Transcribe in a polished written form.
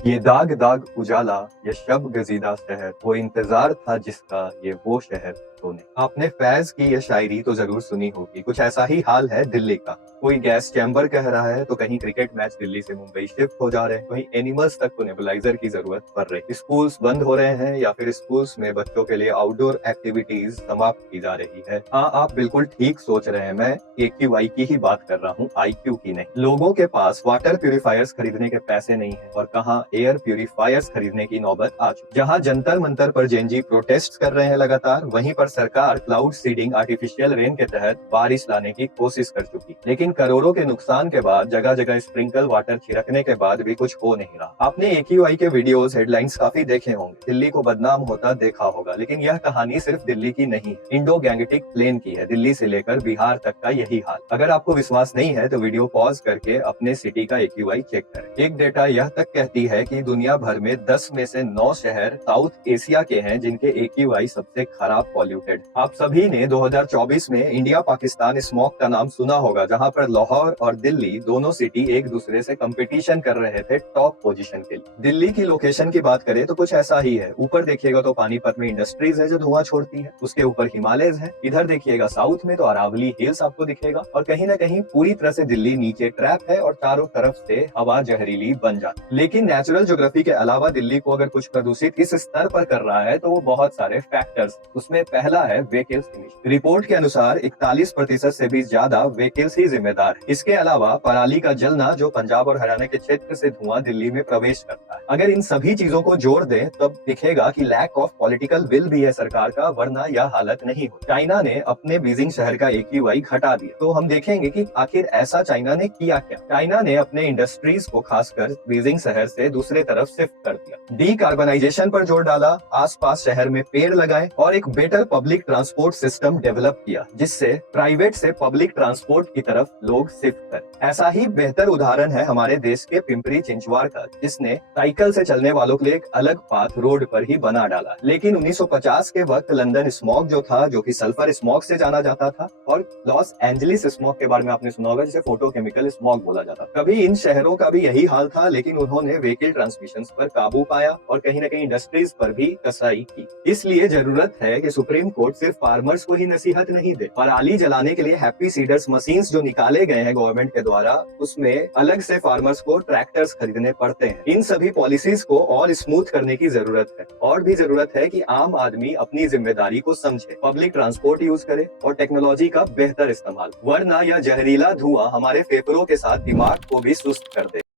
ये दाग दाग उजाला, ये शब गजीदा शहर, वो इंतजार था जिसका, ये वो शहर तो नहीं। आपने फैज की ये शायरी तो जरूर सुनी होगी। कुछ ऐसा ही हाल है दिल्ली का। कोई गैस चैम्बर कह रहा है तो कहीं क्रिकेट मैच दिल्ली से मुंबई शिफ्ट हो जा रहे हैं, वहीं एनिमल्स तक को नेबुलाइजर की जरूरत पड़ रही। स्कूल्स बंद हो रहे हैं या फिर स्कूल्स में बच्चों के लिए आउटडोर एक्टिविटीज समाप्त की जा रही है। हाँ, आप बिल्कुल ठीक सोच रहे हैं। मैं AQI की ही बात कर रहा हूँ, IQ की नहीं। लोगों के पास वाटर प्यूरिफायर्स खरीदने के पैसे नहीं है और कहाँ एयर प्यूरिफायर्स खरीदने की नौबत आ चुकी। जहाँ जंतर मंतर पर जेनजी प्रोटेस्ट कर रहे हैं लगातार, वहीं पर सरकार क्लाउड सीडिंग आर्टिफिशियल रेन के तहत बारिश लाने की कोशिश कर चुकी। लेकिन करोड़ों के नुकसान के बाद, जगह जगह स्प्रिंकल वाटर छिड़कने के बाद भी कुछ हो नहीं रहा। आपने AQI के वीडियोस, हेडलाइंस काफी देखे होंगे, दिल्ली को बदनाम होता देखा होगा। लेकिन यह कहानी सिर्फ दिल्ली की नहीं है, इंडो गैंगटिक प्लेन की है। दिल्ली से लेकर बिहार तक का यही हाल। अगर आपको विश्वास नहीं है तो वीडियो पॉज करके अपने सिटी का AQI चेक करें। एक डेटा यह तक कहती है कि दुनिया भर में 10 में से 9 शहर साउथ एशिया के हैं जिनके AQI सबसे खराब पॉल्यूटेड। आप सभी ने 2024 में इंडिया पाकिस्तान स्मॉग का नाम सुना होगा, जहां पर लाहौर और दिल्ली दोनों सिटी एक दूसरे से कंपटीशन कर रहे थे टॉप पोजीशन के लिए। दिल्ली की लोकेशन की बात करें तो कुछ ऐसा ही है। ऊपर देखिएगा तो पानीपत में इंडस्ट्रीज है जो धुआं छोड़ती है, उसके ऊपर हिमालयज है। इधर देखिएगा साउथ में तो अरावली हिल्स आपको दिखेगा, और कहीं ना कहीं पूरी तरह से दिल्ली नीचे ट्रैप है और चारों तरफ से हवा जहरीली बन जाती। लेकिन नेचुरल ज्योग्राफी के अलावा दिल्ली को अगर कुछ प्रदूषित इस स्तर पर कर रहा है तो वो बहुत सारे फैक्टर्स। उसमें पहला है व्हीकल्स इमिशन। रिपोर्ट के अनुसार 41% से भी ज्यादा व्हीकल्स ही जिम्मेदार है। इसके अलावा पराली का जलना, जो पंजाब और हरियाणा के क्षेत्र से धुआं दिल्ली में प्रवेश करता है। अगर इन सभी चीजों को जोड़ दें तब दिखेगा कि लैक ऑफ पॉलिटिकल विल भी है सरकार का, वरना यह हालत नहीं हो। चाइना ने अपने बीजिंग शहर का AQI घटा दिया, तो हम देखेंगे कि आखिर ऐसा चाइना ने किया क्या। चाइना ने अपने इंडस्ट्रीज को खासकर बीजिंग शहर से दूसरे तरफ शिफ्ट कर दिया, डीकार्बनाइजेशन पर जोर डाला, आसपास शहर में पेड़ लगाए और एक better public transport system develop किया, जिससे प्राइवेट से पब्लिक ट्रांसपोर्ट की तरफ लोग शिफ्ट कर। ऐसा ही बेहतर उदाहरण है हमारे देश के पिंपरी चिंचवाड़ का, जिसने साइकिल से चलने वालों के लिए एक अलग पाथ रोड पर ही बना डाला। लेकिन 1950 के वक्त लंदन स्मॉग जो था, जो कि सल्फर स्मॉग से जाना जाता था, और लॉस एंजलिस स्मॉग के बारे में आपने सुना होगा, जिसे फोटोकेमिकल स्मॉग बोला जाता था। कभी इन शहरों का भी यही हाल था, लेकिन उन्होंने व्हीकल ट्रांसमिशन पर काबू पाया और कहीं न कहीं इंडस्ट्रीज पर भी कसाई की। इसलिए जरूरत है कि सुप्रीम कोर्ट सिर्फ फार्मर्स को ही नसीहत नहीं दे। पराली जलाने के लिए हैप्पी सीडर्स मशीन्स जो निकाले गए हैं गवर्नमेंट के द्वारा, उसमें अलग से फार्मर्स को ट्रैक्टर्स खरीदने पड़ते हैं। इन सभी पॉलिसीज को और स्मूथ करने की जरूरत है। और भी जरूरत है कि आम आदमी अपनी जिम्मेदारी को समझे, पब्लिक ट्रांसपोर्ट यूज करे और टेक्नोलॉजी का बेहतर इस्तेमाल, वरना यह जहरीला धुआं हमारे फेफड़ों के साथ दिमाग को भी सुस्त कर दे।